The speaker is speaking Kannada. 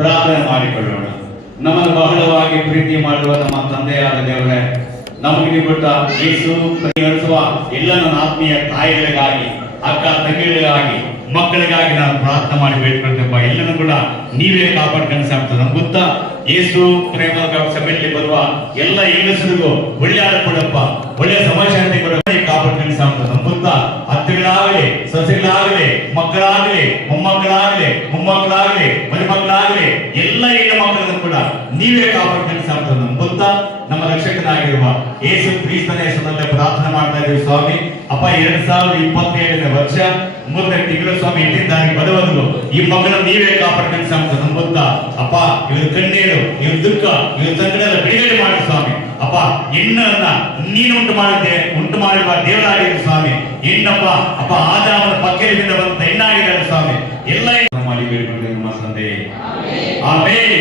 ಪ್ರಾರ್ಥನೆ ಮಾಡಿಕೊಳ್ಳೋಣ. ನಮ್ಮನ್ನು ಬಹಳವಾಗಿ ಪ್ರೀತಿ ಮಾಡುವ ನಮ್ಮ ತಂದೆಯಾದ ದೇವರೇ, ನಮಗೆ ಕೊಟ್ಟ ಯೇಸು ಪರಿಹರಿಸುವ ಎಲ್ಲ ನನ್ನ ಆತ್ಮೀಯ ತಾಯಿಗಳಿಗಾಗಿ, ಅಕ್ಕ ತಂಗಿಗಳಿಗಾಗಿ, ಮಕ್ಕಳಿಗಾಗಿ ನಾನು ಪ್ರಾರ್ಥನೆ ಮಾಡಿ ಬೇಡ್ಕೊಳ್ತೇವೆ. ಎಲ್ಲನೂ ಕೂಡ ನೀವೇ ಕಾಪಾಡ್ಕೊಂಡು ಸಾಕ್ತದೆ. ನಮ್ಗೆ ಗೊತ್ತಾ, ಯೇಸು ಪ್ರೇಮ ಸಭೆಯಲ್ಲಿ ಬರುವ ಎಲ್ಲ ಹೆಂಗಸರಿಗೂ ಒಳ್ಳೆಯ ಕೊಡಪ್ಪ, ಒಳ್ಳೆಯ ಸಮಾಜಾಂತಿ ಕೊಡ, ಕಾಪಾಡ್ಕೊಂಡು ಸಾಕ್ತದೆ. ನಮ್ಗೆ ಗೊತ್ತಾ, ಅತ್ತೆಗಳಾಗಲಿ, ಸೊಸೆಗಳಾಗಲಿ, ಮಕ್ಕಳಾಗಲಿ, ಮೊಮ್ಮಕ್ಕಳಾಗಲಿ, ಮರಿಮಕ್ಕಳಾಗಲಿ, ಎಲ್ಲ ಹೆಣ್ಣು ಮಕ್ಕಳನ್ನು ಕೂಡ ನೀವೇ ಕಾಪಾಡ್ಕೊಂಡು ಸಾಕ್ತದೆ. ನಮ್ಗೆ ಗೊತ್ತಾ, ನಮ್ಮ ರಕ್ಷಕನಾಗಿರುವ ಯೇಸು ಕ್ರಿಸ್ತನ ಹೆಸರಿನಲ್ಲಿ ಪ್ರಾರ್ಥನೆ ಮಾಡ್ತಾ ಇದ್ದೀವಿ ಸ್ವಾಮಿ. ಅಪ್ಪ, 2027ನೇ ವರ್ಷ 3ನೇ ತಿಂಗಳು ಸ್ವಾಮಿ, 8ನೇ ತಾರೀಕು ಬರುವವರೆಗೂ ಈ ಮಕ್ಕಳನ್ನು ನೀವೇ ಕಾಪಾಡ್ಕೊಂಡು ಸಾಕ್ತದೆ. ನಮ್ಗೆ ಗೊತ್ತಾ ಅಪ್ಪ, ಇವ್ರ ಕಣ್ಣೀರು, ಇವ್ರ ದುಃಖ, ಇವ್ರ ಸಂಕಟ ಬಿಡುಗಡೆ ಮಾಡಿ ಸ್ವಾಮಿ. ಅಪ್ಪ, ಹೆಣ್ಣನ್ನ ನೀನು ಉಂಟು ಮಾಡಿರುವ ದೇವರಾಗಿರು ಸ್ವಾಮಿ. ಹೆಣ್ಣಪ್ಪ ಅಪ್ಪ ಆದಾಮನ ಪಕ್ಕದಿಂದ ಬಂದ ಹೆಣ್ಣಾಗಿದ್ದಾರೆ ಸ್ವಾಮಿ. ಎಲ್ಲ ಮಾಡಿ ಬೇಡ್ಕೊಂಡು ನಮ್ಮ ತಂದೆ. ಆಮೇಲೆ